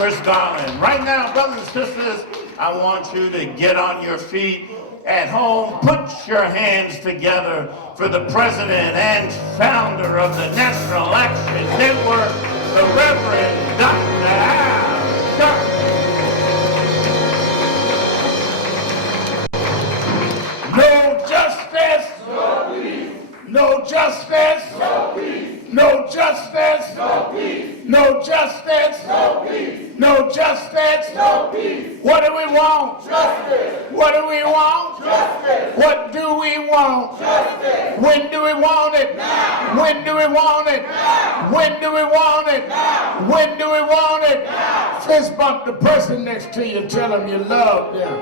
Chris Garland. Right now, brothers and sisters, I want you to get on your feet at home. Put your hands together for the president and founder of the National Action Network, the Reverend Dr. Al Sharpton. No justice, no peace. No justice, no peace. No justice, no peace. No justice, no peace. No justice, no peace. What do we want? Justice. What do we want? Justice. What do we want? Justice. When do we want it? Now. When do we want it? Now. When do we want it? Now. When do we want it? Now. Fist bump the person next to you, tell them you love them.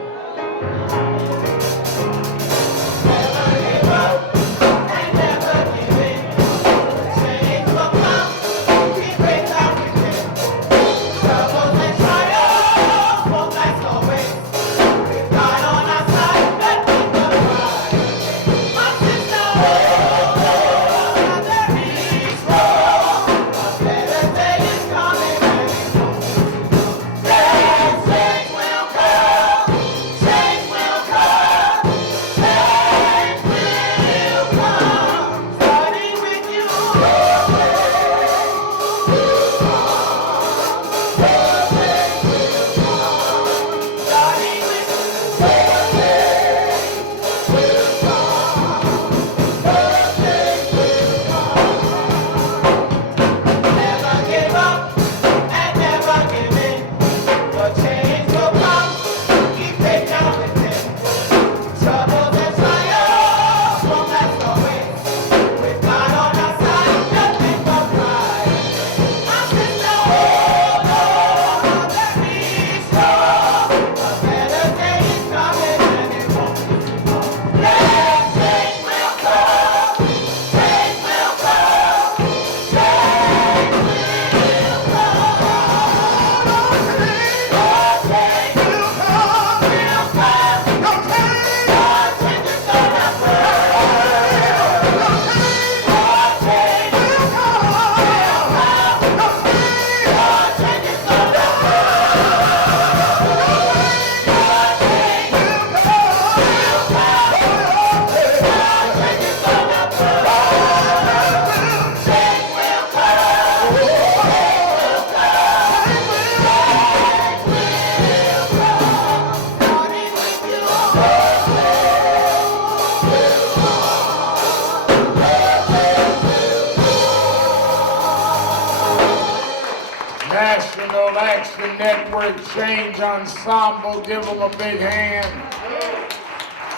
National Action Network Change Ensemble, give them a big hand.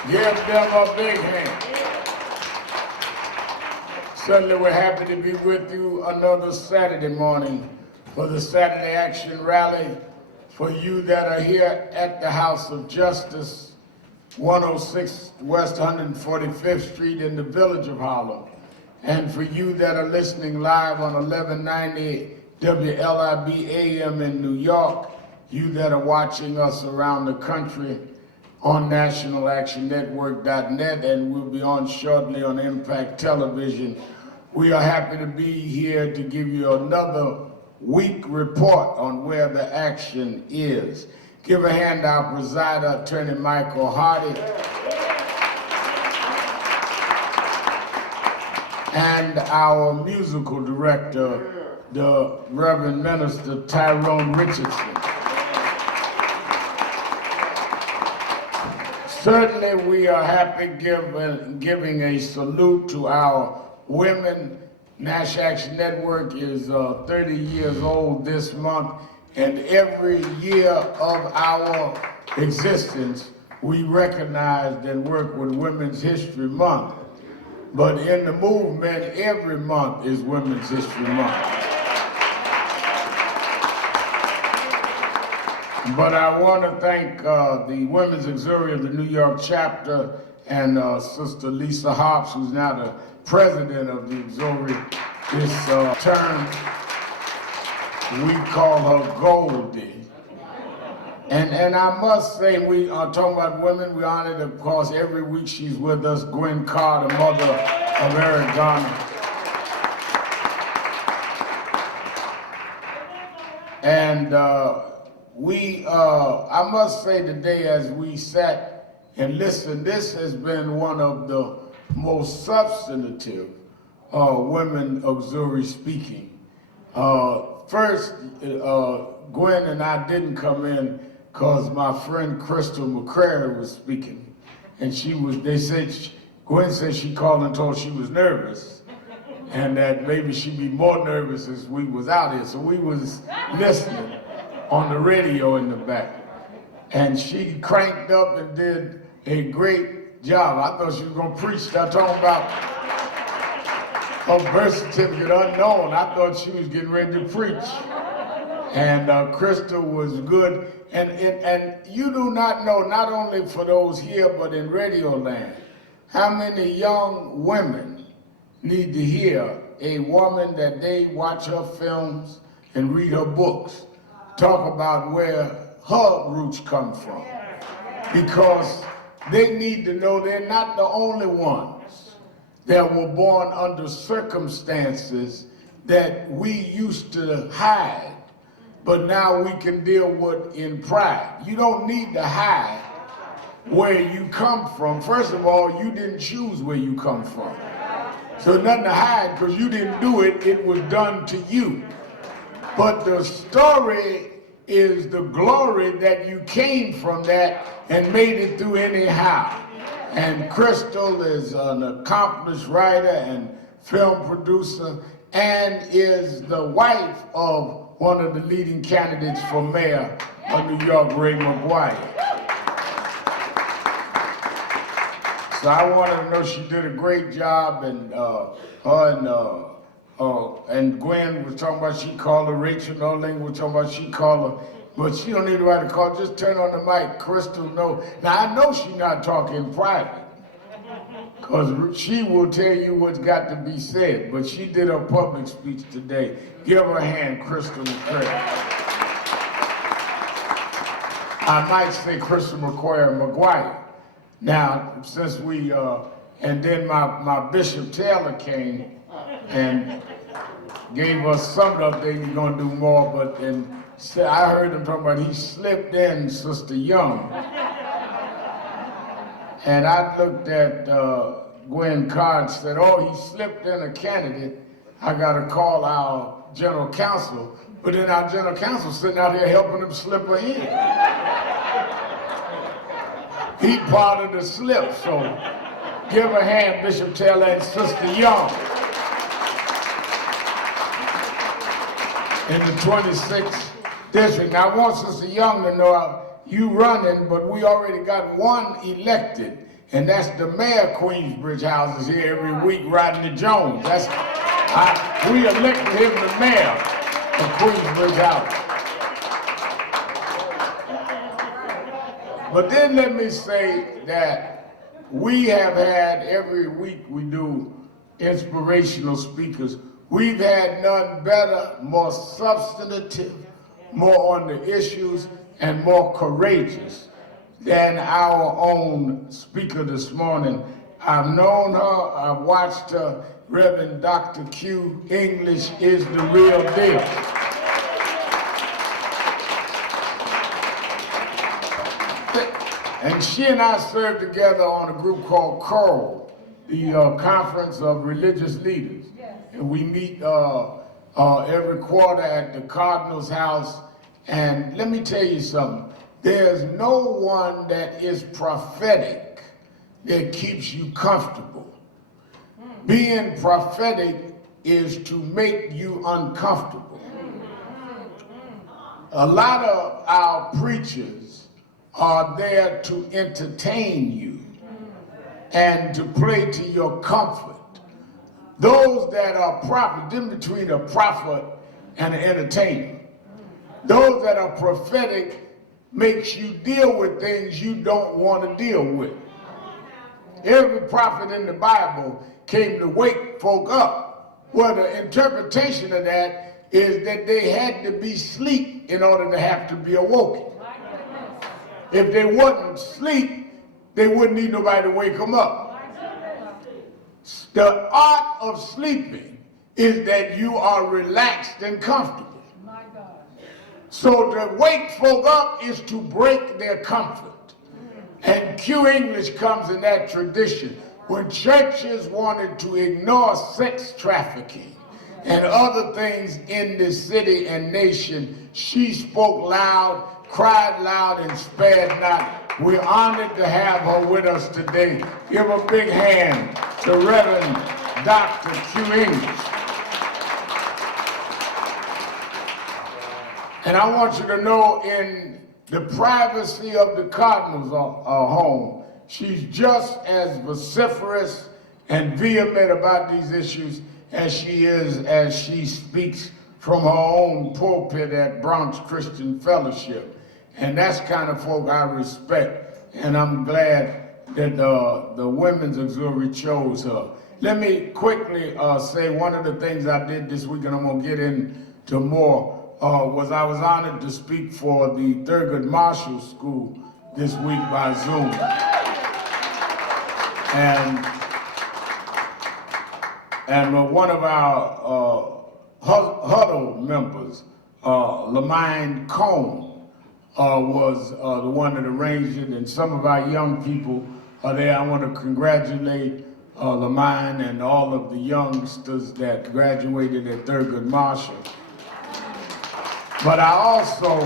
Give them a big hand. Certainly we're happy to be with you another Saturday morning for the Saturday Action Rally. For you that are here at the House of Justice, 106 West 145th Street in the Village of Harlem. And for you that are listening live on 1190 WLIB AM in New York, you that are watching us around the country on nationalactionnetwork.net, and we'll be on shortly on Impact Television. We are happy to be here to give you another week report on where the action is. Give a hand to our presider, Attorney Michael Hardy, and our musical director, the Reverend Minister Tyrone Richardson. Certainly we are happy giving a salute to our women. National Action Network is 30 years old this month, and every year of our existence, we recognized and work with Women's History Month. But in the movement, every month is Women's History Month. But I want to thank the Women's Auxiliary of the New York chapter and Sister Lisa Hobbs, who's now the president of the Auxiliary this term. We call her Goldie. And I must say, we are talking about women. We honored, of course, every week she's with us, Gwen Carr, the mother of Eric Garner. And I must say today, as we sat and listened, this has been one of the most substantive women auxiliary speaking. First, Gwen and I didn't come in because my friend Crystal McCrary was speaking. And Gwen said she called and told she was nervous. And that maybe she'd be more nervous as we was out here. So we was listening on the radio in the back. And she cranked up and did a great job. I thought she was gonna preach. Start talking about her birth certificate unknown. I thought she was getting ready to preach. And Crystal was good. And you do not know, not only for those here, but in Radio Land, how many young women need to hear a woman that they watch her films and read her books talk about where her roots come from. Because they need to know they're not the only ones that were born under circumstances that we used to hide, but now we can deal with in pride. You don't need to hide where you come from. First of all, you didn't choose where you come from. So nothing to hide because you didn't do it, it was done to you. But the story is the glory that you came from that and made it through anyhow. And Crystal is an accomplished writer and film producer and is the wife of one of the leading candidates for mayor of New York, Ray McGuire. So I wanted to know she did a great job, and her and Gwen was talking about she called her, Rachel Noling was talking about she called her, but she don't need nobody to call, just turn on the mic. Crystal, no. Now I know she's not talking private, because she will tell you what's got to be said, but she did her public speech today. Give her a hand, Crystal McCrary. I might say Crystal McGuire. Now, since we, and then my Bishop Taylor came and gave us some update, he's gonna do more, but then I heard him talking about he slipped in Sister Young. And I looked at Gwen Carr and said, oh, he slipped in a candidate. I gotta call our general counsel, but then our general counsel sitting out here helping him slip her in. He part of the slip, so give a hand, Bishop Taylor and Sister Young. In the 26th district. Now I want Sister Young to know you running, but we already got one elected, and that's the mayor of Queensbridge Houses here every week, Rodney Jones. We elected him the mayor of Queensbridge Houses. But then let me say that we have had, every week we do inspirational speakers. We've had none better, more substantive, more on the issues, and more courageous than our own speaker this morning. I've known her, I've watched her, Reverend Dr. Q. English is the real deal. And she and I served together on a group called CORAL, the Conference of Religious Leaders. Yes. And we meet every quarter at the Cardinal's house. And let me tell you something. There's no one that is prophetic that keeps you comfortable. Being prophetic is to make you uncomfortable. A lot of our preachers are there to entertain you and to play to your comfort. Those that are prophets, in between a prophet and an entertainer, those that are prophetic makes you deal with things you don't want to deal with. Every prophet in the Bible came to wake folk up. Well, the interpretation of that is that they had to be asleep in order to have to be awoken. If they wasn't asleep, they wouldn't need nobody to wake them up. The art of sleeping is that you are relaxed and comfortable. So to wake folk up is to break their comfort. And Q English comes in that tradition. When churches wanted to ignore sex trafficking and other things in this city and nation, she spoke loud, cried loud, and spared not. We're honored to have her with us today. Give a big hand to Reverend Dr. Q English. And I want you to know, in the privacy of the Cardinals' home, she's just as vociferous and vehement about these issues as she is as she speaks from her own pulpit at Bronx Christian Fellowship. And that's kind of folk I respect, and I'm glad that the Women's Auxiliary chose her. Let me quickly say one of the things I did this week, and I'm gonna get into more, was I was honored to speak for the Thurgood Marshall School this week by Zoom. And one of our huddle members, Lamine Cohn, was the one that arranged it, and some of our young people are there. I want to congratulate Lamine and all of the youngsters that graduated at Thurgood Marshall. But I also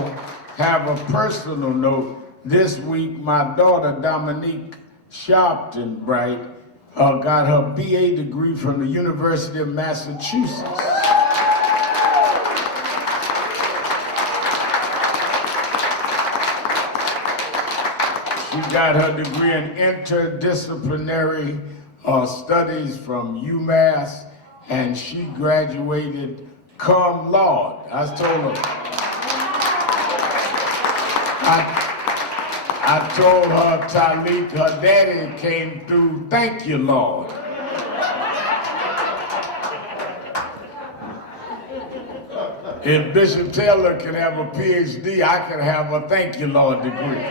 have a personal note. This week, my daughter, Dominique Sharpton Bright, got her BA degree from the University of Massachusetts. She got her degree in interdisciplinary studies from UMass, and she graduated cum laude. I told her, I told her, Talik, her daddy came through, thank you, Lord. If Bishop Taylor can have a PhD, I can have a thank you, Lord degree.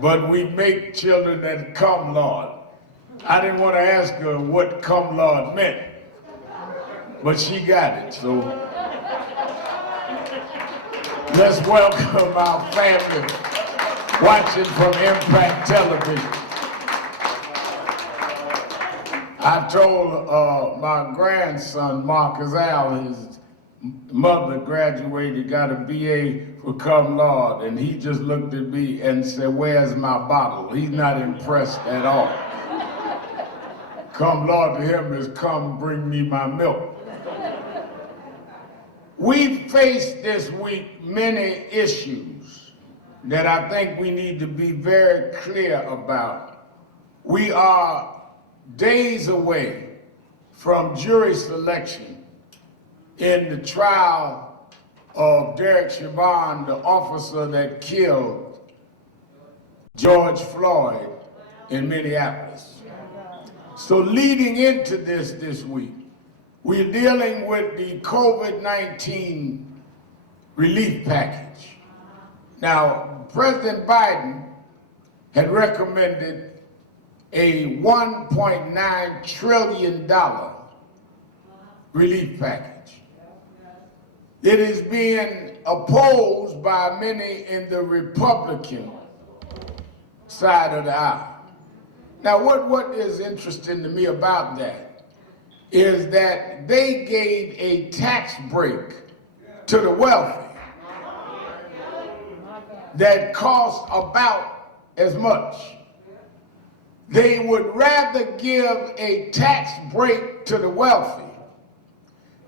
But we make children that come, Lord. I didn't want to ask her what come, Lord meant, but she got it, so. Let's welcome our family watching from Impact Television. I told my grandson, Marcus Al, his mother graduated, got a BA for cum laude, and he just looked at me and said, "Where's my bottle?" He's not impressed at all. Cum laude to him is come bring me my milk. We've faced this week many issues that I think we need to be very clear about. We are days away from jury selection in the trial of Derek Chauvin, the officer that killed George Floyd in Minneapolis. So leading into this week, we're dealing with the COVID-19 relief package. Now, President Biden had recommended a $1.9 trillion relief package. It is being opposed by many in the Republican side of the aisle. Now, what is interesting to me about that is that they gave a tax break to the wealthy that cost about as much. They would rather give a tax break to the wealthy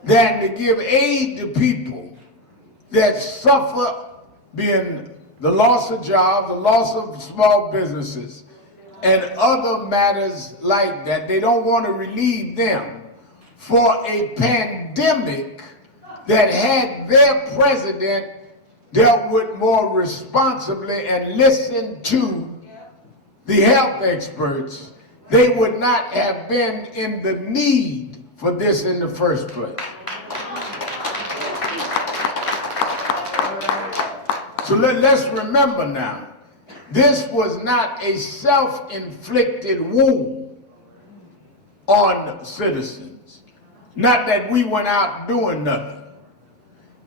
than to give aid to people that suffer, being the loss of jobs, the loss of small businesses, and other matters like that. They don't want to relieve them for a pandemic that had their president dealt with more responsibly and listened to the health experts, they would not have been in the need for this in the first place. So let's remember now, this was not a self-inflicted wound on citizens. Not that we went out doing nothing.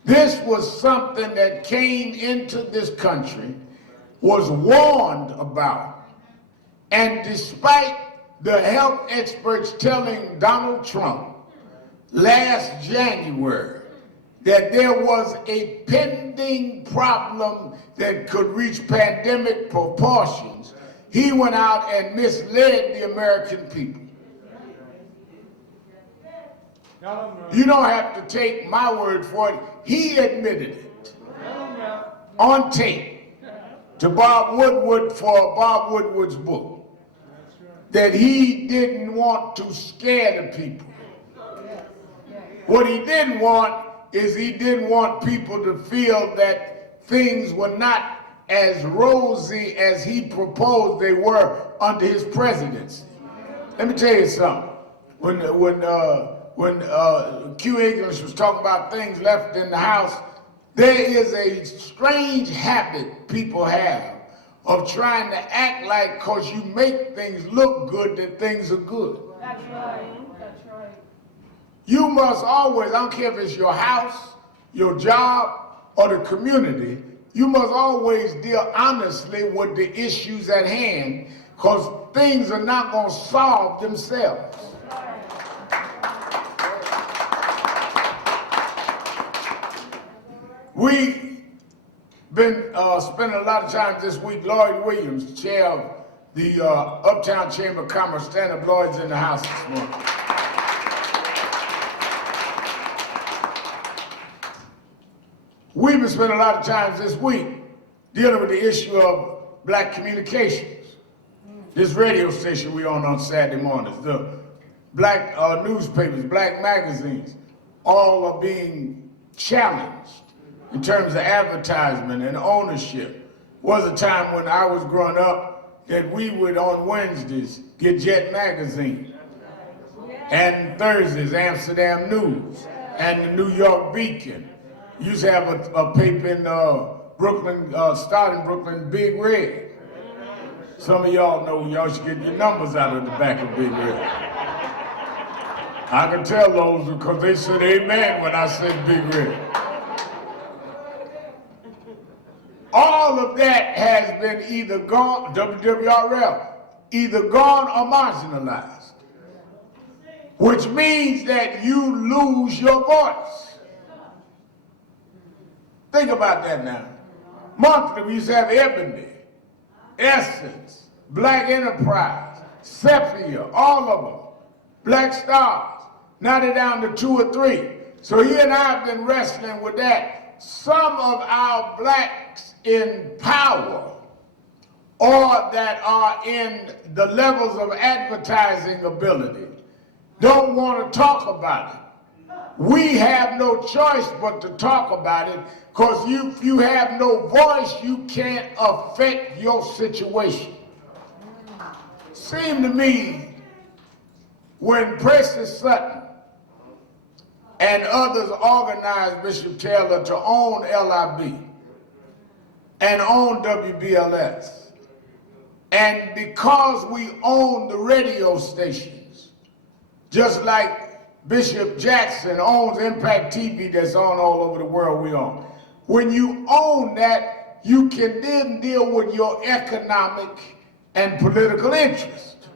This was something that came into this country, was warned about, and despite the health experts telling Donald Trump last January that there was a pending problem that could reach pandemic proportions, he went out and misled the American people. You don't have to take my word for it. He admitted it on tape to Bob Woodward for Bob Woodward's book that he didn't want to scare the people. What he didn't want is he didn't want people to feel that things were not as rosy as he proposed they were under his presidency. Let me tell you something. When Q English was talking about things left in the house, there is a strange habit people have of trying to act like because you make things look good that things are good. That's right. That's right. You must always, I don't care if it's your house, your job, or the community, you must always deal honestly with the issues at hand, because things are not going to solve themselves. We've been spending a lot of time this week. Lloyd Williams, chair of the Uptown Chamber of Commerce, stand up. Lloyd's in the house this morning. We've been spending a lot of time this week dealing with the issue of black communications. This radio station we on Saturday mornings, the black newspapers, black magazines, all are being challenged in terms of advertisement and ownership. Was a time when I was growing up that we would on Wednesdays get Jet Magazine, and Thursdays Amsterdam News, and the New York Beacon. Used to have a paper in Brooklyn, starting Brooklyn, Big Red. Some of y'all know y'all should get your numbers out of the back of Big Red. I can tell those because they said amen when I said Big Red. All of that has been either gone, WWRL, either gone or marginalized, which means that you lose your voice. Think about that now. Monthly, we used to have Ebony, Essence, Black Enterprise, Sepia, all of them, Black Stars. Now they're down to 2 or 3. So he and I have been wrestling with that. Some of our blacks in power or that are in the levels of advertising ability don't want to talk about it. We have no choice but to talk about it, because if you have no voice, you can't affect your situation. Seemed to me when Precious Sutton and others organized Bishop Taylor to own LIB and own WBLS, and because we own the radio stations, just like Bishop Jackson owns Impact TV that's on all over the world we own. When you own that, you can then deal with your economic and political interest.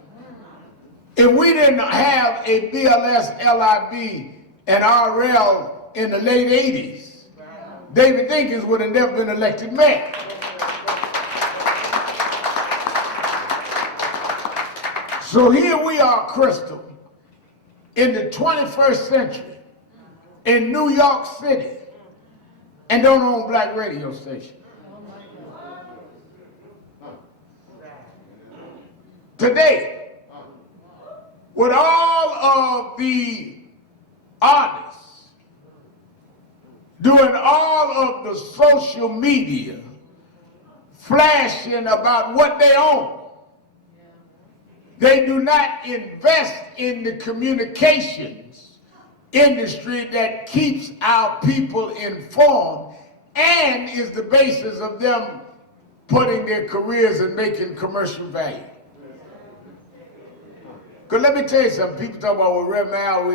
If we didn't have a BLS, LIB, and RL in the late 80s, David Dinkins would have never been elected mayor. So here we are, Crystal, in the 21st century, in New York City, and don't own black radio stations. Today, with all of the artists doing all of the social media flashing about what they own, they do not invest in the communications industry that keeps our people informed and is the basis of them putting their careers and making commercial value. Because let me tell you something, people talk about, well, Rev Mal,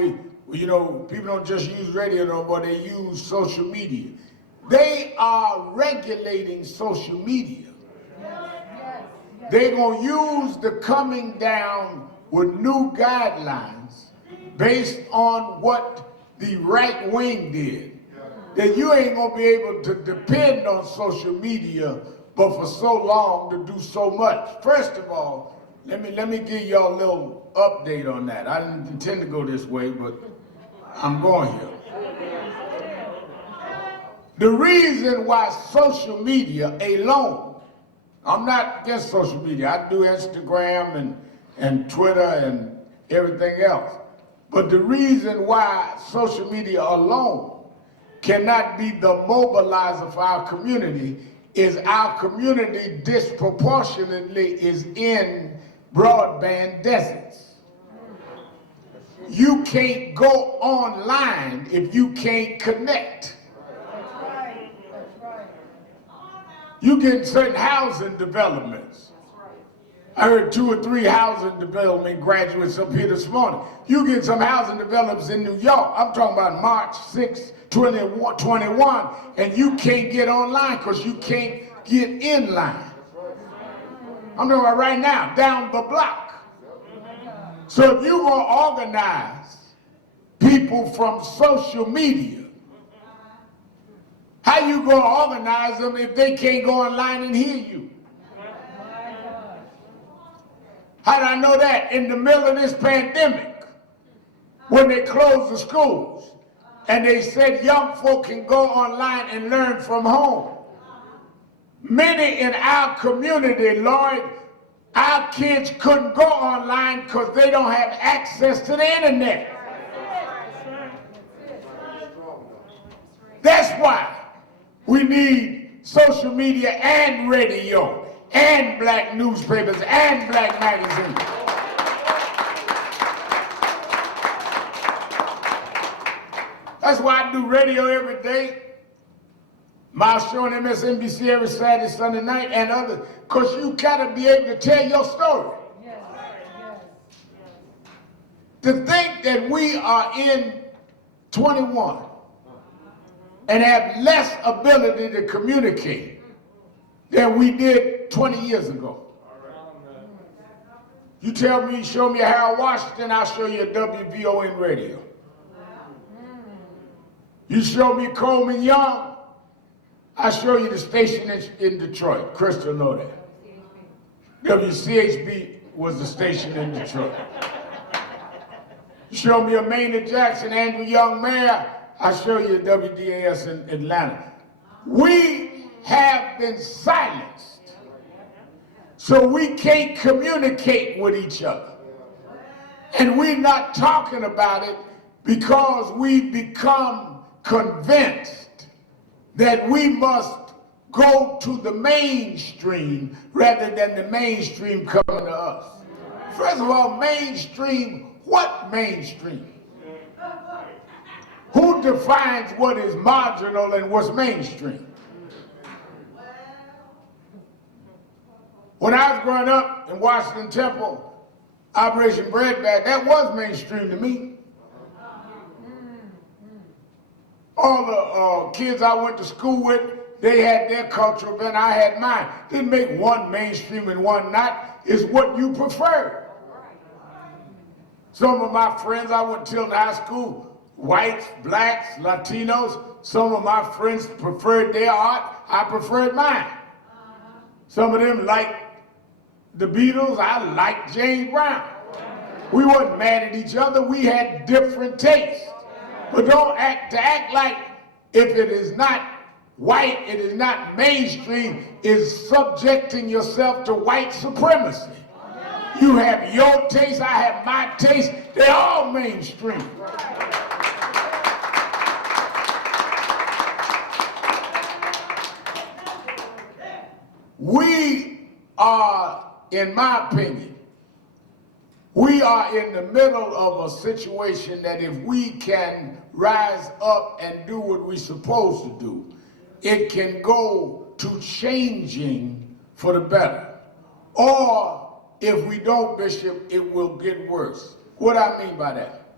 you know, people don't just use radio no more, they use social media. They are regulating social media. They're going to use the coming down with new guidelines based on what the right wing did. That you ain't going to be able to depend on social media but for so long to do so much. First of all, let me give y'all a little update on that. I didn't intend to go this way, but I'm going here. The reason why social media alone, I'm not against social media. I do Instagram and Twitter and everything else. But the reason why social media alone cannot be the mobilizer for our community is our community disproportionately is in broadband deserts. You can't go online if you can't connect. You get certain housing developments. I heard 2 or 3 housing development graduates up here this morning. You get some housing developments in New York. I'm talking about March 6, 2021, and you can't get online because you can't get in line. I'm talking about right now, down the block. So if you're going to organize people from social media, how you going to organize them if they can't go online and hear you? How did I know that? In the middle of this pandemic, when they closed the schools, and they said young folk can go online and learn from home. Many in our community, Lord, our kids couldn't go online because they don't have access to the internet. That's why we need social media and radio and black newspapers and black magazines. That's why I do radio every day. My show on MSNBC every Saturday, Sunday night, and others. Because you gotta be able to tell your story. Yes. To think that we are in 21 and have less ability to communicate than we did 20 years ago. You tell me, show me a Harold Washington, I'll show you a WVON radio. You show me Coleman Young, I'll show you the station in Detroit. Crystal know that. WCHB was the station in Detroit. You show me a Maynard Jackson, Andrew Young Mayor, I'll show you WDAS in Atlanta. We have been silenced, so we can't communicate with each other. And we're not talking about it because we become convinced that we must go to the mainstream rather than the mainstream coming to us. First of all, mainstream, what mainstream? Who defines what is marginal and what's mainstream? When I was growing up in Washington Temple, Operation Breadbag, that was mainstream to me. All the kids I went to school with, they had their cultural event, I had mine. Didn't make one mainstream and one not. It's what you prefer. Some of my friends I went to Tilden High School, whites, blacks, Latinos, some of my friends preferred their art, I preferred mine. Some of them liked the Beatles, I liked James Brown. We weren't mad at each other, we had different tastes. But don't act like if it is not white, it is not mainstream, is subjecting yourself to white supremacy. You have your taste, I have my taste, they're all mainstream. We are, in my opinion, we are in the middle of a situation that if we can rise up and do what we're supposed to do, it can go to changing for the better. Or if we don't, Bishop, it will get worse. What I mean by that?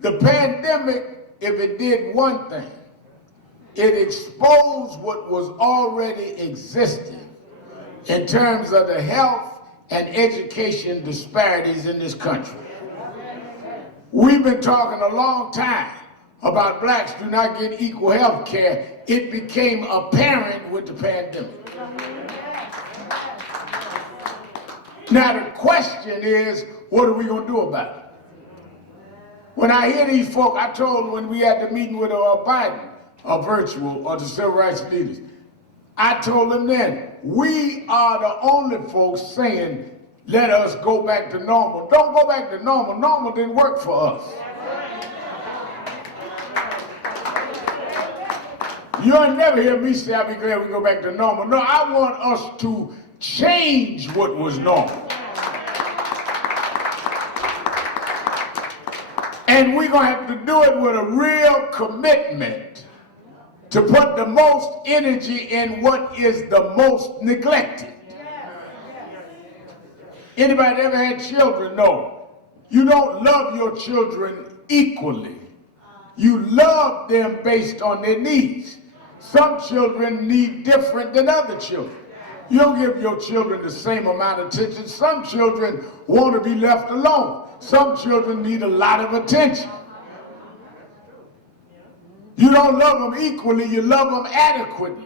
The pandemic, if it did one thing, it exposed what was already existing in terms of the health and education disparities in this country. We've been talking a long time about blacks do not get equal health care. It became apparent with the pandemic. Now the question is, what are we going to do about it? When I hear these folk, I told them when we had the meeting with Biden, virtual, or the civil rights leaders, I told them then, we are the only folks saying, let us go back to normal. Don't go back to normal. Normal didn't work for us. You'll never hear me say, I'll be glad we go back to normal. No, I want us to change what was normal. And we're going to have to do it with a real commitment to put the most energy in what is the most neglected. Anybody ever had children know you don't love your children equally. You love them based on their needs. Some children need different than other children. You don't give your children the same amount of attention. Some children want to be left alone. Some children need a lot of attention. You don't love them equally, you love them adequately.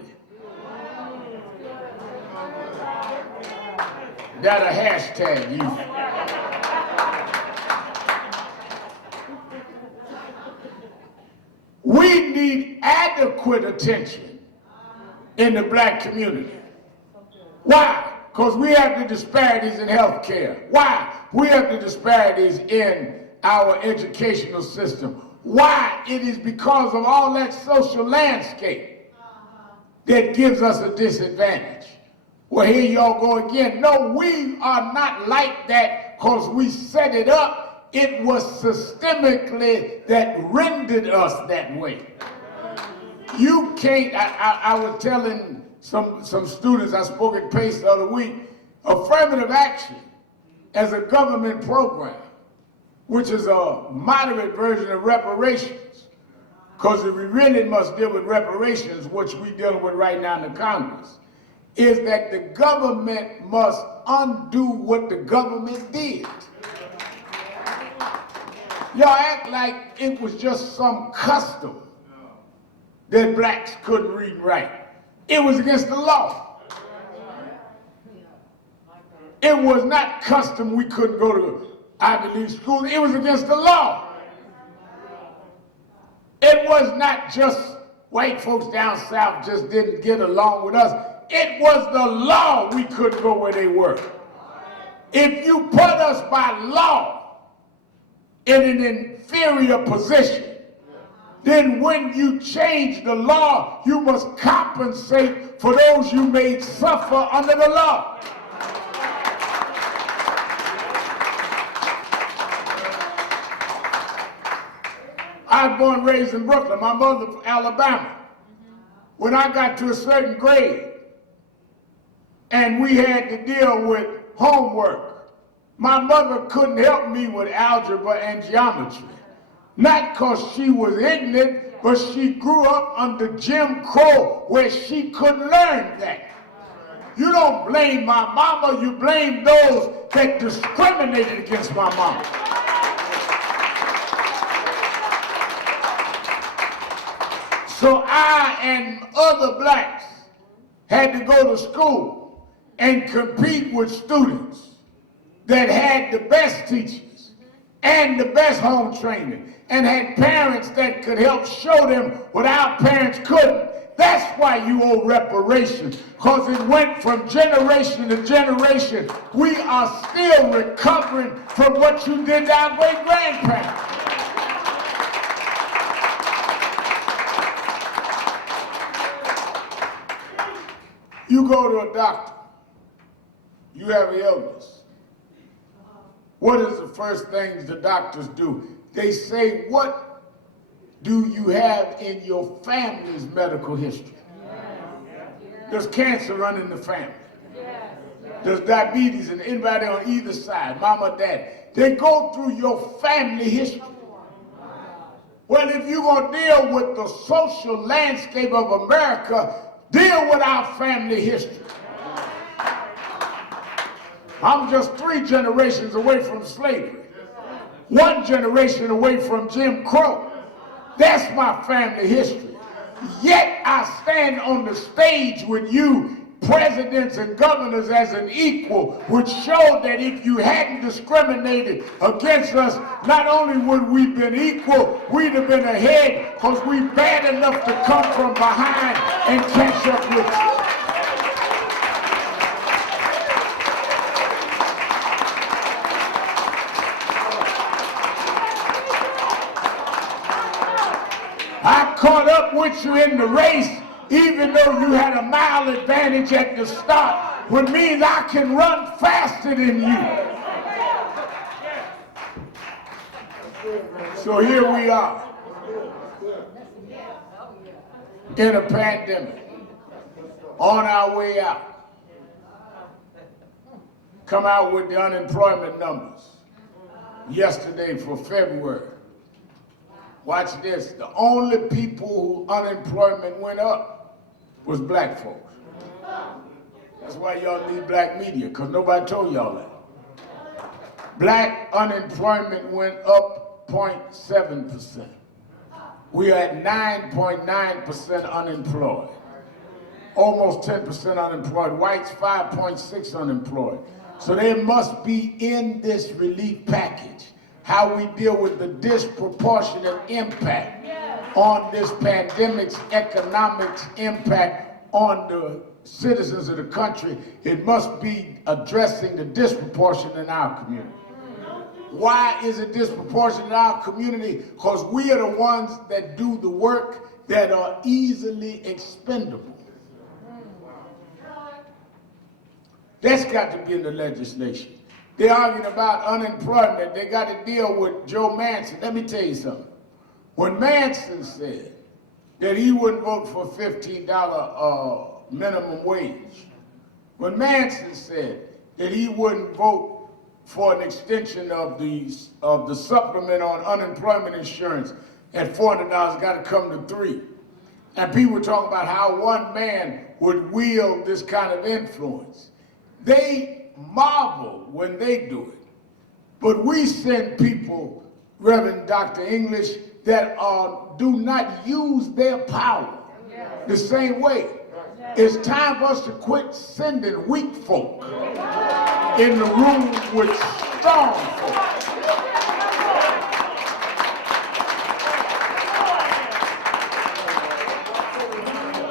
That'll hashtag you. We need adequate attention in the black community. Why? Because we have the disparities in health care. Why? We have the disparities in our educational system. Why? It is because of all that social landscape that gives us a disadvantage. Well, here y'all go again. No, we are not like that because we set it up. It was systemically that rendered us that way. You can't, I was telling some students, I spoke at Pace the other week, affirmative action as a government program, which is a moderate version of reparations, because if we really must deal with reparations, which we're dealing with right now in the Congress, is that the government must undo what the government did. Y'all act like it was just some custom that blacks couldn't read and write. It was against the law. It was not custom we couldn't go to Ivy League school. It was against the law. It was not just white folks down south just didn't get along with us. It was the law we couldn't go where they were. If you put us by law in an inferior position, then when you change the law, you must compensate for those you made suffer under the law. I was born and raised in Brooklyn. My mother from Alabama. When I got to a certain grade and we had to deal with homework, my mother couldn't help me with algebra and geometry. Not because she was ignorant, but she grew up under Jim Crow where she couldn't learn that. You don't blame my mama, you blame those that discriminated against my mama. So I and other blacks had to go to school and compete with students that had the best teachers and the best home training and had parents that could help show them what our parents couldn't. That's why you owe reparations, because it went from generation to generation. We are still recovering from what you did to our great-grandparents. You go to a doctor, you have an illness. What is the first things the doctors do? They say, what do you have in your family's medical history? Does cancer run in the family? Does diabetes and anybody on either side, mama, dad? They go through your family history. Well, if you're going to deal with the social landscape of America, deal with our family history. I'm just 3 generations away from slavery, 1 generation away from Jim Crow. That's my family history. Yet I stand on the stage with you, presidents and governors, as an equal, which showed that if you hadn't discriminated against us, not only would we been equal, we'd have been ahead, because we bad enough to come from behind and catch up with you. I caught up with you in the race, even though you had a mile advantage at the start, which means I can run faster than you. So here we are in a pandemic, on our way out. Come out with the unemployment numbers yesterday for February. Watch this. The only people who unemployment went up was black folks. That's why y'all need black media, because nobody told y'all that. Black unemployment went up 0.7%. We are at 9.9% unemployed. Almost 10% unemployed. Whites 5.6% unemployed. So they must be in this relief package. How we deal with the disproportionate impact on this pandemic's economic impact on the citizens of the country. It must be addressing the disproportion in our community. Why is it disproportionate in our community? Because we are the ones that do the work that are easily expendable. That's got to be in the legislation. They're arguing about unemployment. They got to deal with Joe Manchin. Let me tell you something. When Manchin said that he wouldn't vote for $15 minimum wage, when Manchin said that he wouldn't vote for an extension of the supplement on unemployment insurance at $400, got to come to 3. And people were talking about how one man would wield this kind of influence. They marvel when they do it. But we send people, Reverend Dr. English, that do not use their power the same way. It's time for us to quit sending weak folk in the room with strong folk.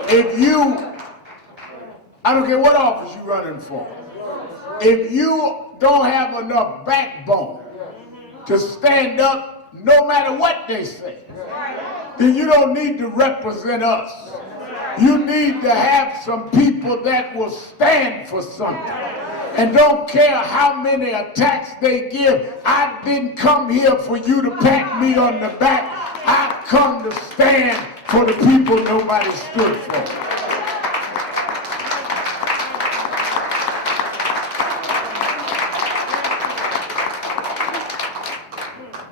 If you, I don't care what office you're running for, if you don't have enough backbone to stand up no matter what they say, then you don't need to represent us. You need to have some people that will stand for something and don't care how many attacks they give. I didn't come here for you to pat me on the back. I come to stand for the people nobody stood for.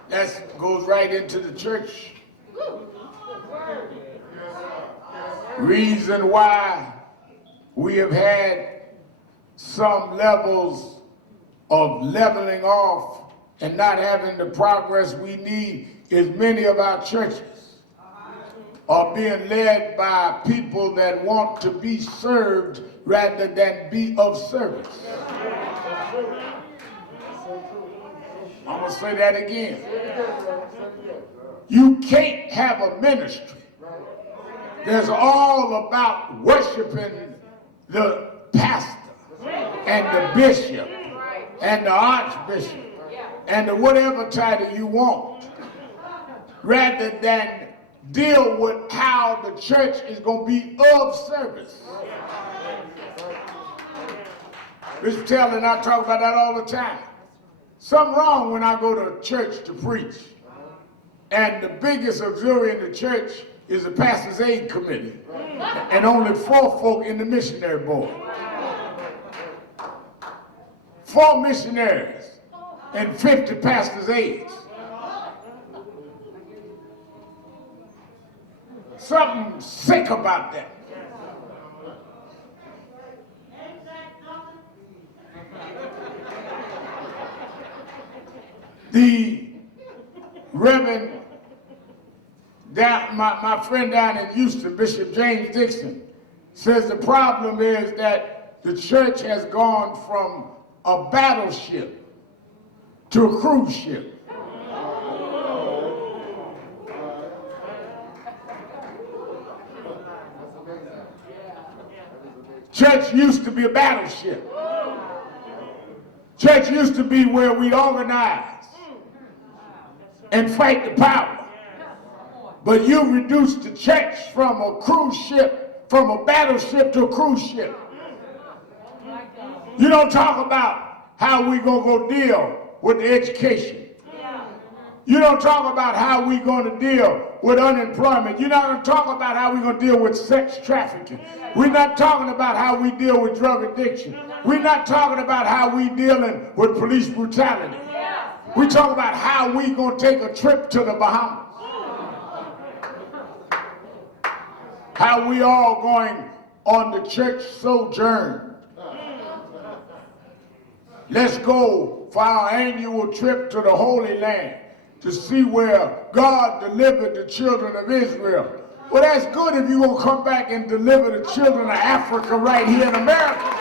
That goes right into the church. Reason why we have had some levels of leveling off and not having the progress we need is many of our churches are being led by people that want to be served rather than be of service. I'm going to say that again. You can't have a ministry that's all about worshiping the pastor and the bishop and the archbishop and the whatever title you want, rather than deal with how the church is going to be of service. Bishop Taylor and I talk about that all the time. Something wrong when I go to church to preach, and the biggest auxiliary in the church is the pastor's aid committee, and only 4 folk in the missionary board. 4 missionaries and 50 pastors' aides. something sick about that. The Reverend, my friend down in Houston, Bishop James Dixon, says the problem is that the church has gone from a battleship to a cruise ship. Church used to be a battleship. Church used to be where we organize and fight the power. But you reduced the church from a cruise ship, from a battleship to a cruise ship. You don't talk about how we gonna go deal with the education. You don't talk about how we gonna deal with unemployment. You're not gonna talk about how we gonna deal with sex trafficking. We're not talking about how we deal with drug addiction. We're not talking about how we dealing with police brutality. We talk about how we gonna take a trip to the Bahamas. How we all going on the church sojourn. Let's go for our annual trip to the Holy Land to see where God delivered the children of Israel. Well, that's good if you're gonna come back and deliver the children of Africa right here in America.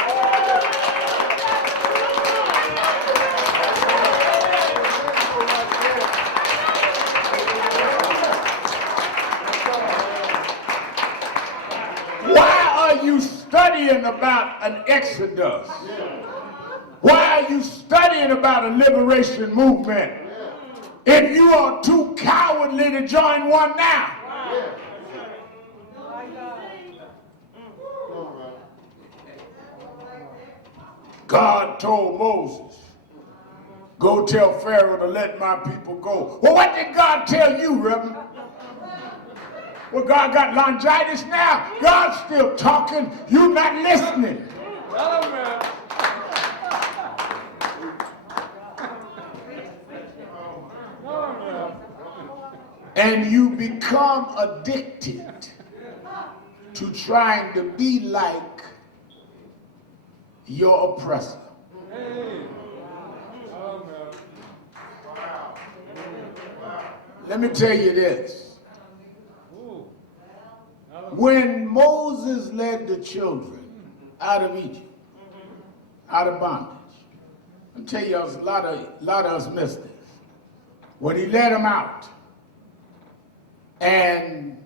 Studying about an exodus? Why are you studying about a liberation movement if you are too cowardly to join one now? God told Moses, go tell Pharaoh to let my people go. Well, what did God tell you, Reverend? Well, God got laryngitis now. God's still talking. You're not listening. And you become addicted to trying to be like your oppressor. Let me tell you this. When Moses led the children out of Egypt, out of bondage, I'm telling you, a lot of us missed this. When he led them out, and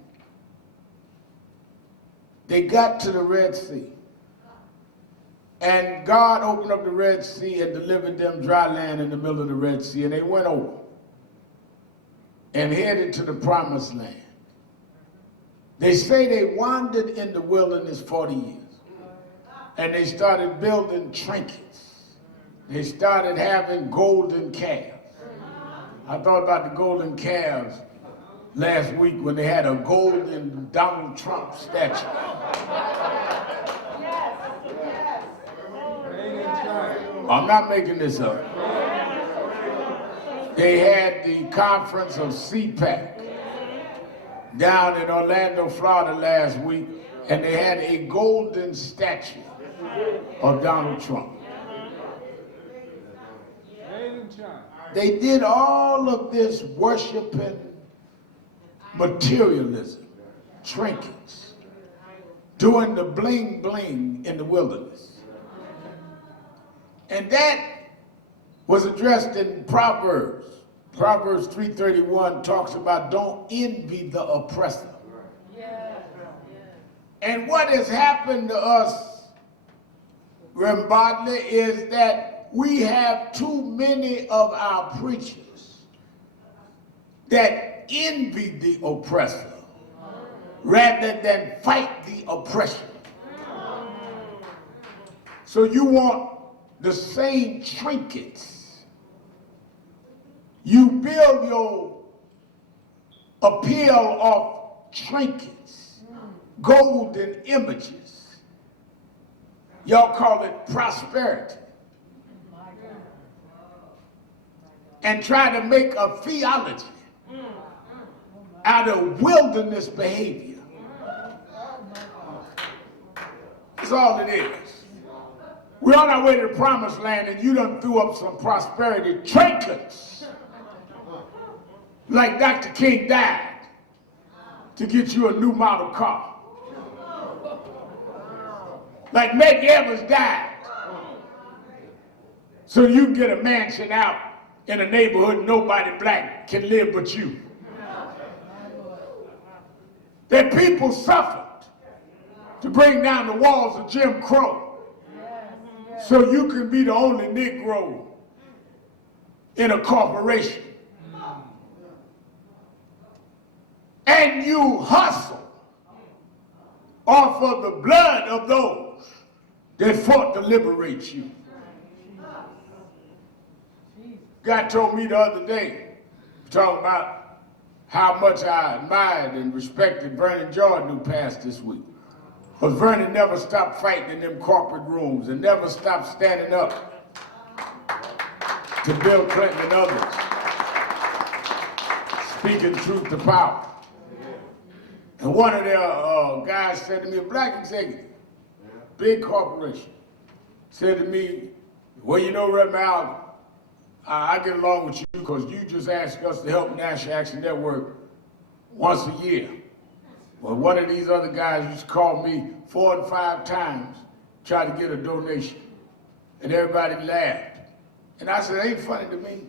they got to the Red Sea, and God opened up the Red Sea and delivered them dry land in the middle of the Red Sea, and they went over and headed to the Promised Land. They say they wandered in the wilderness 40 years, and they started building trinkets. They started having golden calves. I thought about the golden calves last week when they had a golden Donald Trump statue. I'm not making this up. They had the conference of CPAC down in Orlando, Florida last week, and they had a golden statue of Donald Trump. They did all of this worshiping materialism, trinkets, doing the bling bling in the wilderness. And that was addressed in Proverbs. Proverbs 3:31 talks about don't envy the oppressor. And what has happened to us, Reverend Bodley, is that we have too many of our preachers that envy the oppressor rather than fight the oppression. So you want the same trinkets. You build your appeal off trinkets, golden images. Y'all call it prosperity. And try to make a theology out of wilderness behavior. That's all it is. We're on our way to the promised land, and you done threw up some prosperity trinkets. Like Dr. King died to get you a new model car. Like Meg Evans died so you can get a mansion out in a neighborhood nobody black can live but you. That people suffered to bring down the walls of Jim Crow so you can be the only Negro in a corporation. And you hustle off of the blood of those that fought to liberate you. God told me the other day, talking about how much I admired and respected Vernon Jordan, who passed this week. Because Vernon never stopped fighting in them corporate rooms and never stopped standing up to Bill Clinton and others, speaking truth to power. And one of their guys said to me, a black executive, big corporation, said to me, well, you know, Reverend Al, I get along with you because you just asked us to help National Action Network once a year. Well, one of these other guys used to call me 4 and 5 times, try to get a donation. And everybody laughed. And I said, it ain't funny to me.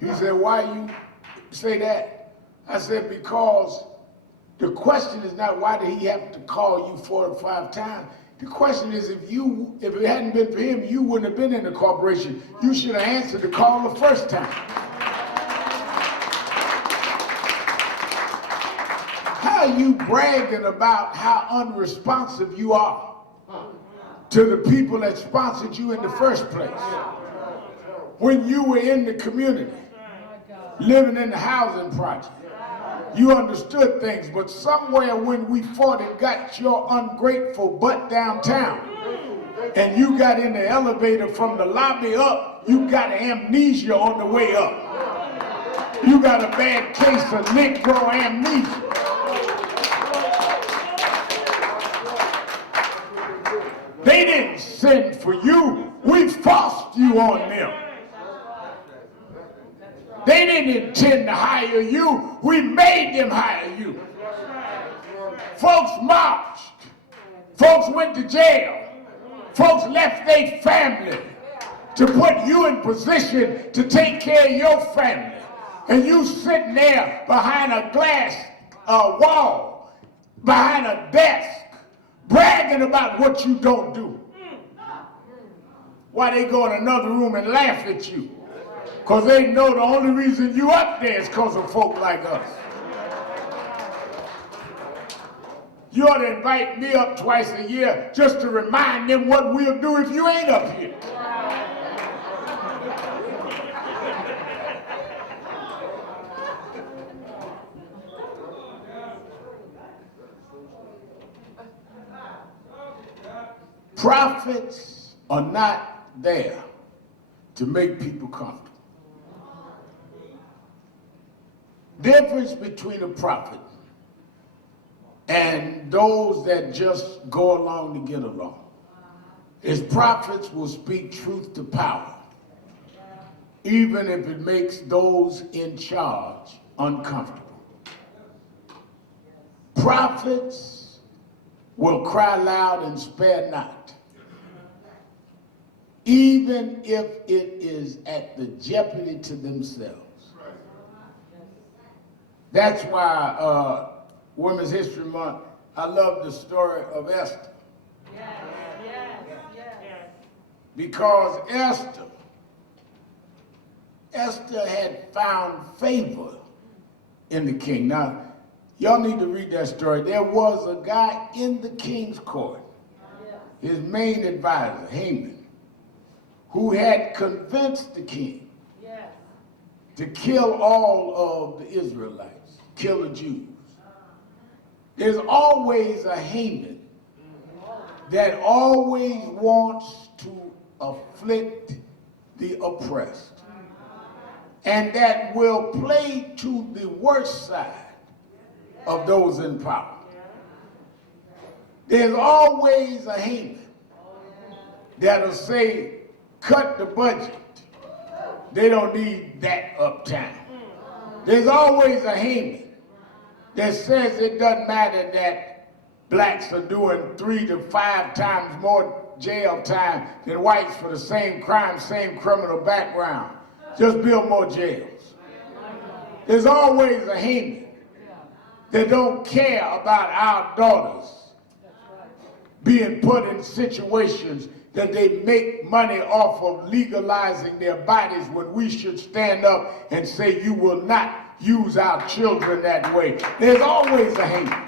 He said, why you say that? I said, because the question is not why did he have to call you 4 or 5 times. The question is if it hadn't been for him, you wouldn't have been in the corporation. You should have answered the call the first time. How are you bragging about how unresponsive you are to the people that sponsored you in the first place? When you were in the community, living in the housing project, you understood things, but somewhere when we fought and got your ungrateful butt downtown, and you got in the elevator from the lobby up, you got amnesia on the way up. You got a bad case of Negro amnesia. They didn't send for you. We forced you on them. They didn't intend to hire you. We made them hire you. Folks marched. Folks went to jail. Folks left their family to put you in position to take care of your family. And you sitting there behind a glass wall, behind a desk, bragging about what you don't do. Why they go in another room and laugh at you? Because they know the only reason you up there is because of folk like us. You ought to invite me up twice a year just to remind them what we'll do if you ain't up here. Prophets are not there to make people comfortable. Difference between a prophet and those that just go along to get along is prophets will speak truth to power, even if it makes those in charge uncomfortable. Prophets will cry loud and spare not, even if it is at the jeopardy to themselves. That's why Women's History Month, I love the story of Esther. Because Esther had found favor in the king. Now, y'all need to read that story. There was a guy in the king's court, his main advisor, Haman, who had convinced the king to kill all of the Israelites. Kill the Jews. There's always a Haman that always wants to afflict the oppressed, and that will play to the worst side of those in power. There's always a Haman that'll say, cut the budget. They don't need that uptown. There's always a Haman that says it doesn't matter that blacks are doing 3 to 5 times more jail time than whites for the same crime, same criminal background. Just build more jails. There's always a Haman that don't care about our daughters being put in situations that they make money off of legalizing their bodies when we should stand up and say you will not use our children that way. There's always a Haman.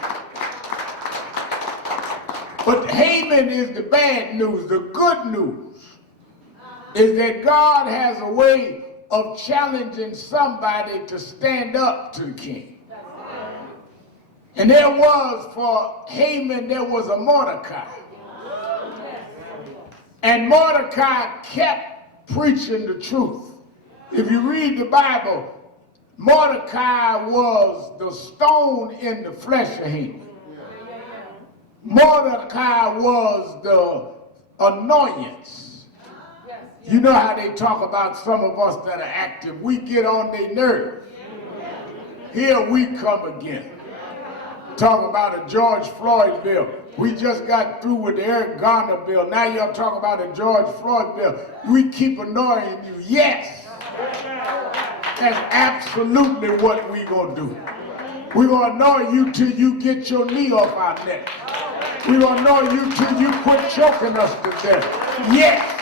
But Haman is the bad news. The good news is that God has a way of challenging somebody to stand up to the king. And there was, for Haman, there was a Mordecai. And Mordecai kept preaching the truth. If you read the Bible, Mordecai was the stone in the flesh of Haman. Mordecai was the annoyance. You know how they talk about some of us that are active. We get on their nerves. Here we come again. Talk about a George Floyd bill. We just got through with the Eric Garner bill. Now y'all talk about a George Floyd bill. We keep annoying you. Yes. That's absolutely what we're going to do. We're going to annoy you till you get your knee off our neck. We're going to annoy you till you quit choking us to death. Yes.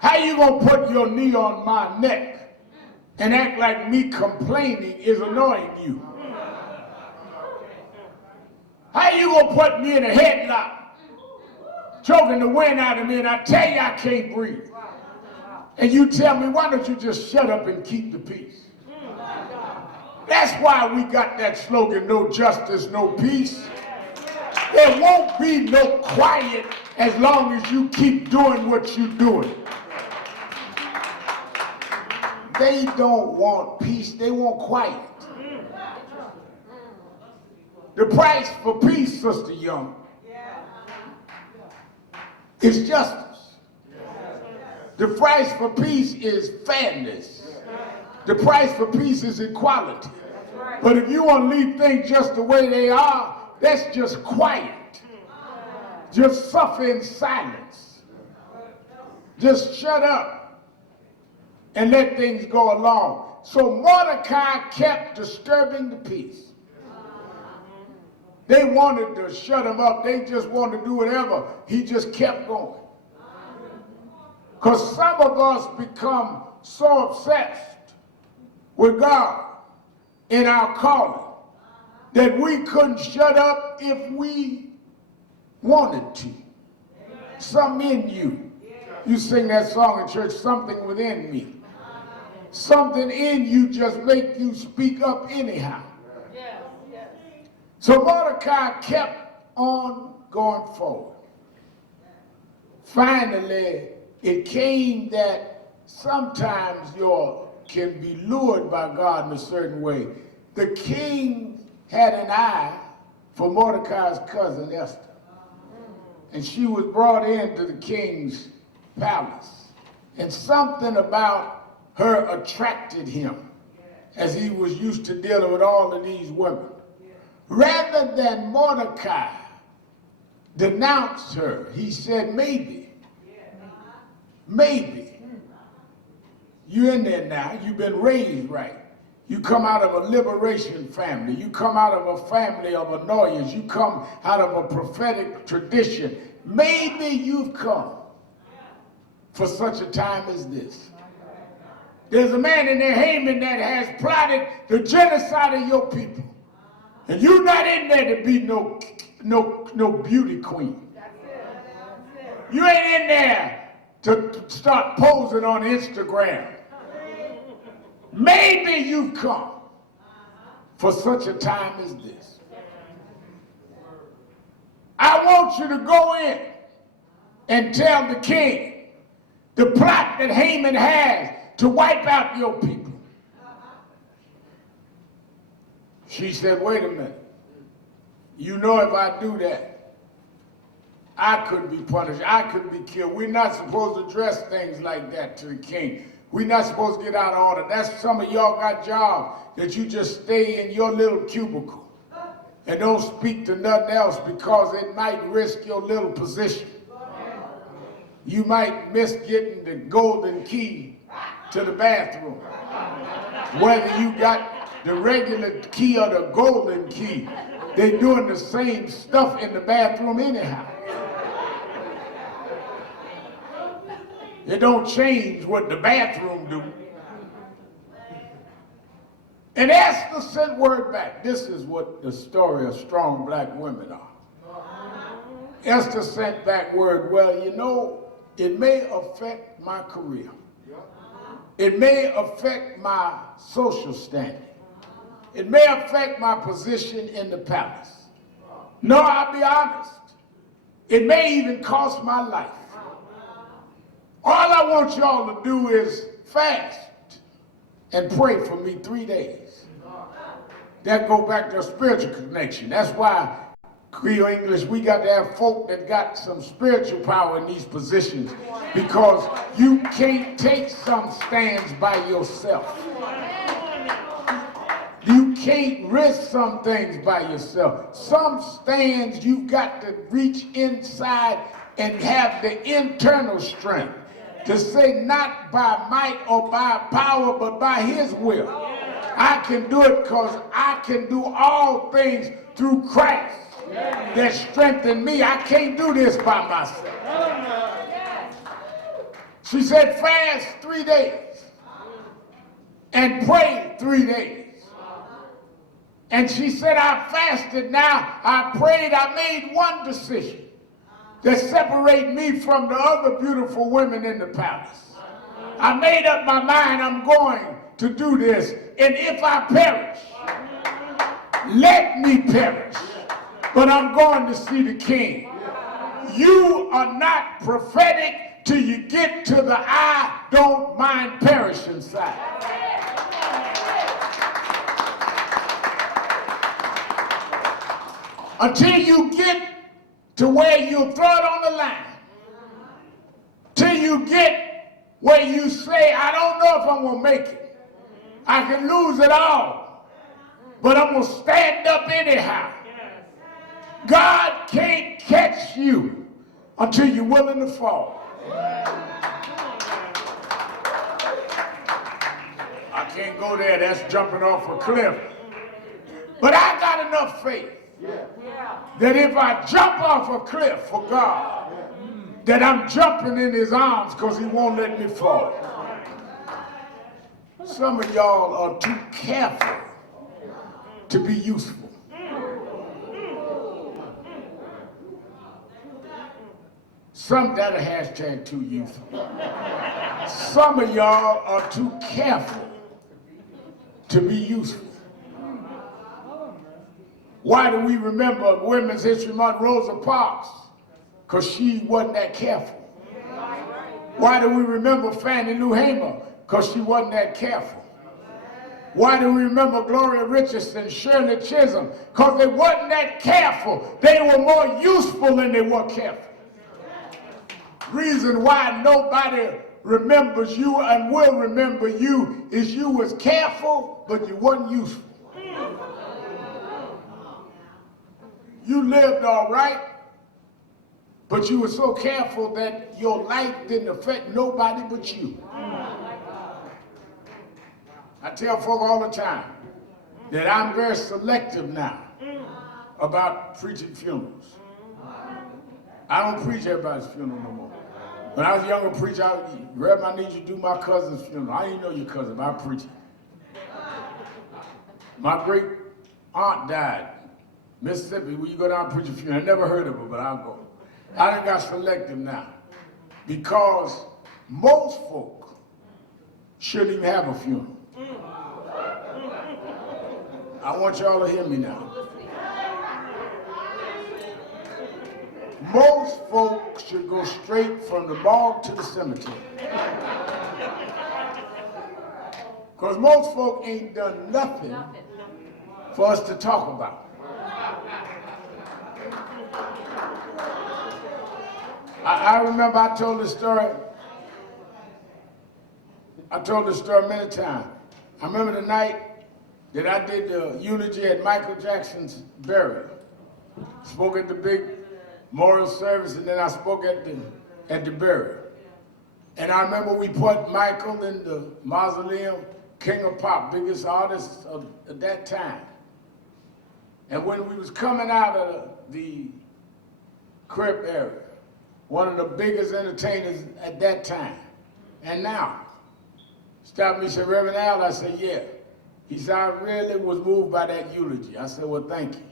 How you gonna put your knee on my neck and act like me complaining is annoying you? How you gonna put me in a headlock, choking the wind out of me, and I tell you I can't breathe? And you tell me, why don't you just shut up and keep the peace? That's why we got that slogan, no justice, no peace. There won't be no quiet as long as you keep doing what you're doing. They don't want peace, they want quiet. The price for peace, Sister Young, is justice. The price for peace is fairness. The price for peace is equality. But if you want to leave things just the way they are, that's just quiet. Just suffer in silence. Just shut up and let things go along. So Mordecai kept disturbing the peace. They wanted to shut him up. They just wanted to do whatever. He just kept going. Because some of us become so obsessed with God in our calling that we couldn't shut up if we wanted to. Something in you. You sing that song in church, something within me. Something in you just make you speak up anyhow. So Mordecai kept on going forward. Finally, it came that sometimes you can be lured by God in a certain way. The king had an eye for Mordecai's cousin Esther. And she was brought into the king's palace. And something about her attracted him as he was used to dealing with all of these women. Rather than Mordecai denounce her, he said, maybe. You're in there now. You've been raised right. You come out of a liberation family. You come out of a family of annoyance. You come out of a prophetic tradition. Maybe you've come for such a time as this. There's a man in there, Haman, that has plotted the genocide of your people. And you're not in there to be no beauty queen. You ain't in there to start posing on Instagram. Maybe you've come for such a time as this. I want you to go in and tell the king the plot that Haman has to wipe out your people. She said, wait a minute. You know if I do that, I could be punished. I could be killed. We're not supposed to address things like that to the king. We're not supposed to get out of order. That's some of y'all got jobs that you just stay in your little cubicle and don't speak to nothing else because it might risk your little position. You might miss getting the golden key to the bathroom. Whether you got the regular key or the golden key, they're doing the same stuff in the bathroom anyhow. It don't change what the bathroom do. And Esther sent word back. This is what the story of strong black women are. Esther sent back word, well, you know, it may affect my career. It may affect my social standing. It may affect my position in the palace. No, I'll be honest. It may even cost my life. All I want y'all to do is fast and pray for me 3 days. That go back to a spiritual connection. That's why Creole English, we got to have folk that got some spiritual power in these positions, because you can't take some stands by yourself. You can't risk some things by yourself. Some stands you've got to reach inside and have the internal strength to say, not by might or by power, but by his will. I can do it because I can do all things through Christ that strengthen me. I can't do this by myself. She said, fast 3 days and pray 3 days. And she said, I fasted now, I prayed, I made one decision that separated me from the other beautiful women in the palace. I made up my mind I'm going to do this, and if I perish, let me perish. But I'm going to see the king. You are not prophetic till you get to the I don't mind perishing side. Until you get to where you throw it on the line. Till you get where you say, I don't know if I'm going to make it. I can lose it all. But I'm going to stand up anyhow. God can't catch you until you're willing to fall. I can't go there. That's jumping off a cliff. But I got enough faith that if I jump off a cliff for God, that I'm jumping in his arms because he won't let me fall. Some of y'all are too careful to be useful. Some that are hashtag too youthful. Some of y'all are too careful to be useful. Why do we remember Women's History Month Rosa Parks? Because she wasn't that careful. Why do we remember Fannie Lou Hamer? Because she wasn't that careful. Why do we remember Gloria Richardson, Shirley Chisholm? Because they wasn't that careful. They were more useful than they were careful. Reason why nobody remembers you and will remember you is you was careful, but you wasn't useful. You lived all right, but you were so careful that your life didn't affect nobody but you. I tell folk all the time that I'm very selective now about preaching funerals. I don't preach everybody's funeral no more. When I was a younger preacher, Reverend, I need you to do my cousin's funeral. I didn't know your cousin, but I preach it. My great aunt died. Mississippi, when you go down and preach a funeral, I never heard of her, but I'll go. I done got selective now because most folk shouldn't even have a funeral. I want y'all to hear me now. Most folk should go straight from the morgue to the cemetery. Because most folk ain't done nothing for us to talk about. I remember I told this story. I told this story many times. I remember the night that I did the eulogy at Michael Jackson's burial. Spoke at the big memorial service, and then I spoke at the burial. And I remember we put Michael in the mausoleum, King of Pop, biggest artist of that time. And when we was coming out of the crib area, one of the biggest entertainers at that time, and now, stopped me and said, Reverend Al, I said, yeah. He said, I really was moved by that eulogy. I said, well, thank you.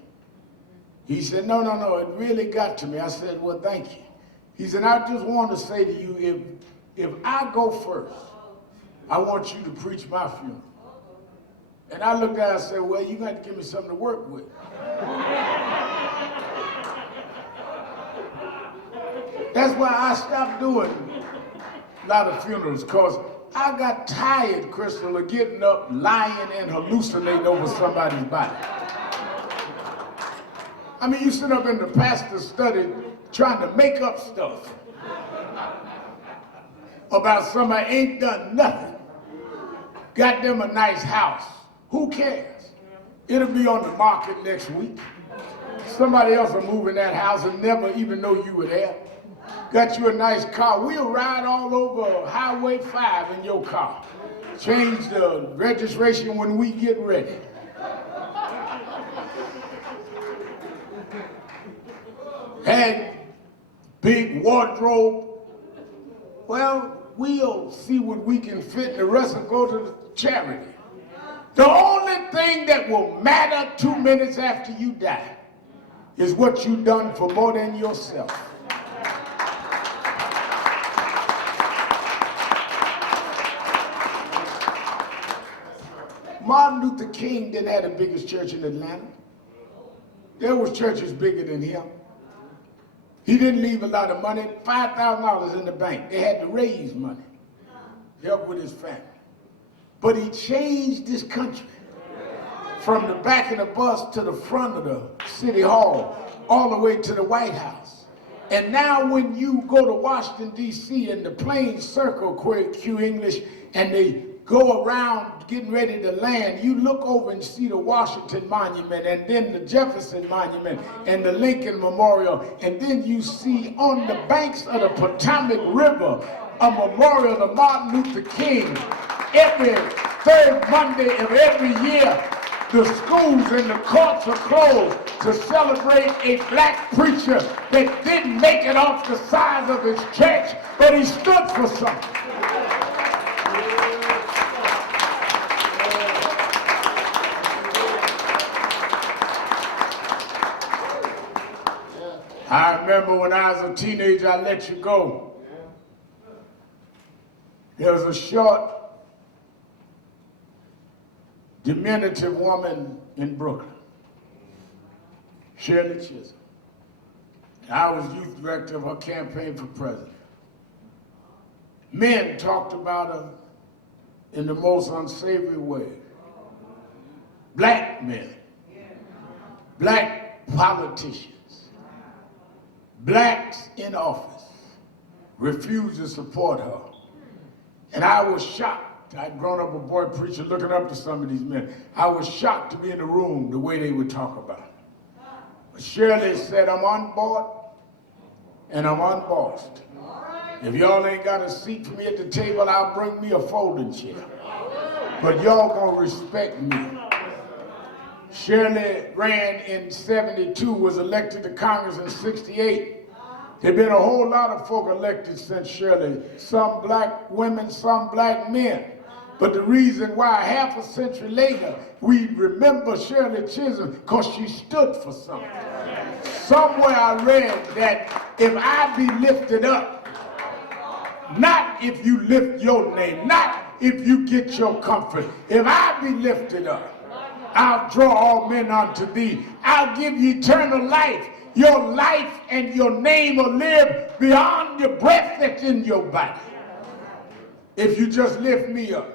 He said, no, it really got to me. I said, well, thank you. He said, I just want to say to you, if I go first, I want you to preach my funeral. And I looked at it and said, well, you're going to give me something to work with. That's why I stopped doing a lot of funerals, because I got tired, Crystal, of getting up, lying, and hallucinating over somebody's body. I mean, you sit up in the pastor's study trying to make up stuff about somebody ain't done nothing. Got them a nice house. Who cares? It'll be on the market next week. Somebody else will move in that house and never even know you were there. Got you a nice car. We'll ride all over Highway 5 in your car. Change the registration when we get ready. Had big wardrobe. Well, we'll see what we can fit, and the rest will go to the charity. The only thing that will matter 2 minutes after you die is what you've done for more than yourself. Martin Luther King didn't have the biggest church in Atlanta. There was churches bigger than him. He didn't leave a lot of money, $5,000 in the bank. They had to raise money, help with his family. But he changed this country from the back of the bus to the front of the city hall, all the way to the White House. And now when you go to Washington, D.C., and the planes circle Q English, and they go around getting ready to land, you look over and see the Washington Monument, and then the Jefferson Monument, and the Lincoln Memorial, and then you see on the banks of the Potomac River a memorial to Martin Luther King. Every third Monday of every year, the schools and the courts are closed to celebrate a black preacher that didn't make it off the size of his church, but he stood for something. I remember when I was a teenager, I let you go. There was a short, diminutive woman in Brooklyn, Shirley Chisholm. I was youth director of her campaign for president. Men talked about her in the most unsavory way. Black men, black politicians, blacks in office refused to support her. And I was shocked. I'd grown up a boy preacher looking up to some of these men. I was shocked to be in the room the way they would talk about it. But Shirley said, I'm on board and I'm unbossed. If y'all ain't got a seat for me at the table, I'll bring me a folding chair. But y'all gonna respect me. Shirley ran in 72, was elected to Congress in 68. There've been a whole lot of folk elected since Shirley. Some black women, some black men. But the reason why half a century later we remember Shirley Chisholm, because she stood for something. Somewhere I read that if I be lifted up, not if you lift your name, not if you get your comfort, if I be lifted up, I'll draw all men unto thee. I'll give you eternal life. Your life and your name will live beyond your breath that's in your body, if you just lift me up.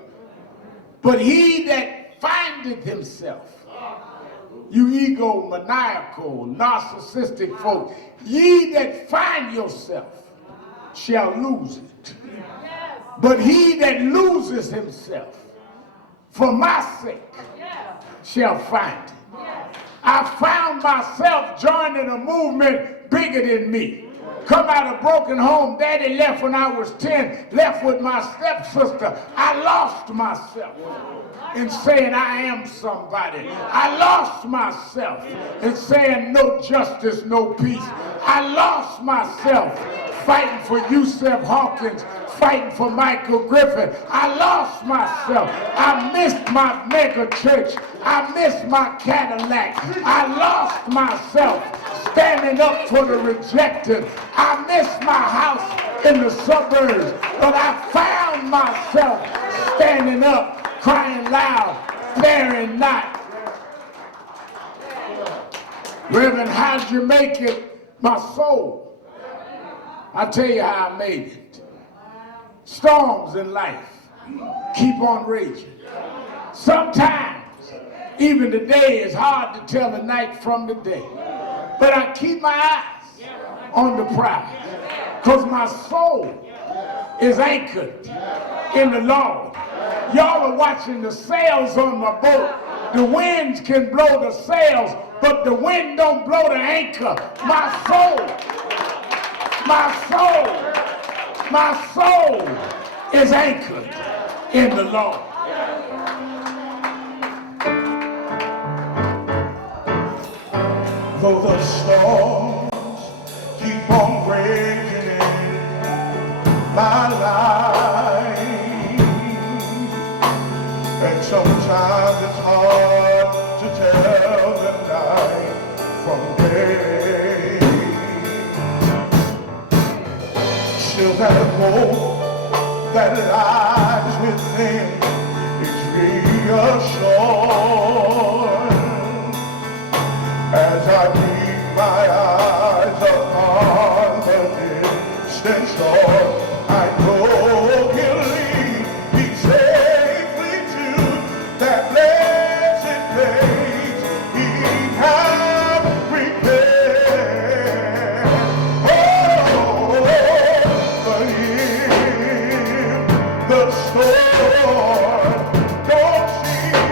But he that findeth himself you egomaniacal, narcissistic folk, ye that find yourself shall lose it. But he that loses himself for my sake shall find it. I found myself joining a movement bigger than me. Come out of broken home. Daddy left when I was 10, left with my stepsister. I lost myself in saying I am somebody. I lost myself in saying no justice, no peace. I lost myself fighting for Yusef Hawkins, fighting for Michael Griffin. I lost myself. I missed my mega church. I missed my Cadillac. I lost myself standing up for the rejected. I missed my house in the suburbs, but I found myself standing up, crying loud, sparing not. Reverend, how'd you make it? My soul. I'll tell you how I made it. Storms in life keep on raging. Sometimes, even the day is hard to tell the night from the day. But I keep my eyes on the prize, because my soul is anchored in the Lord. Y'all are watching the sails on my boat. The winds can blow the sails, but the wind don't blow the anchor. My soul is anchored in the Lord. Though the storms keep on raging in my life, and sometimes it's hard to tell the night from day, still that hope that lies within is reassured as I keep my eyes upon the distant shore. I know he'll lead me safely to that blessed place he has prepared. Oh, but if the storm don't cease,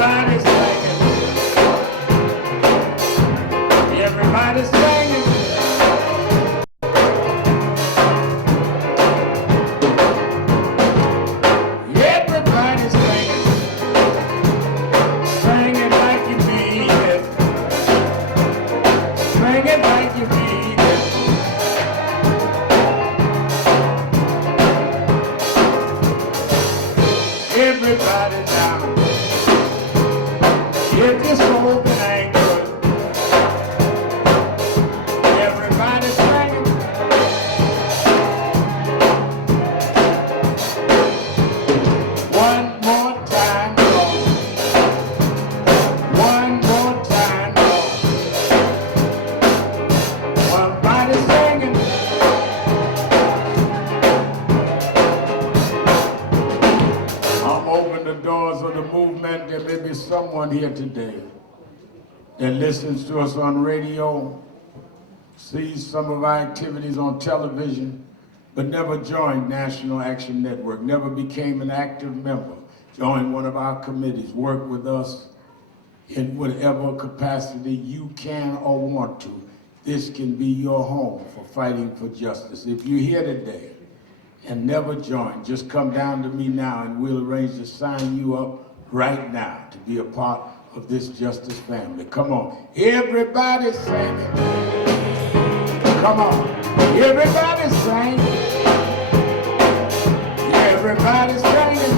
Everybody's singing. Everybody's singing. Everybody's singing. Singing like you mean it. Singing like you mean it. Everybody now. If you're smoking ain't good. Everybody's singing. One more time, Lord. One more time, Lord. One body singing. I'm open the doors of the movement. There may be someone here today that listens to us on radio, sees some of our activities on television, but never joined National Action Network, never became an active member, joined one of our committees, worked with us in whatever capacity you can or want to. This can be your home for fighting for justice. If you're here today and never joined, just come down to me now and we'll arrange to sign you up right now to be a part of this justice family. Come on, everybody singing. Come on, everybody singing. Everybody singing.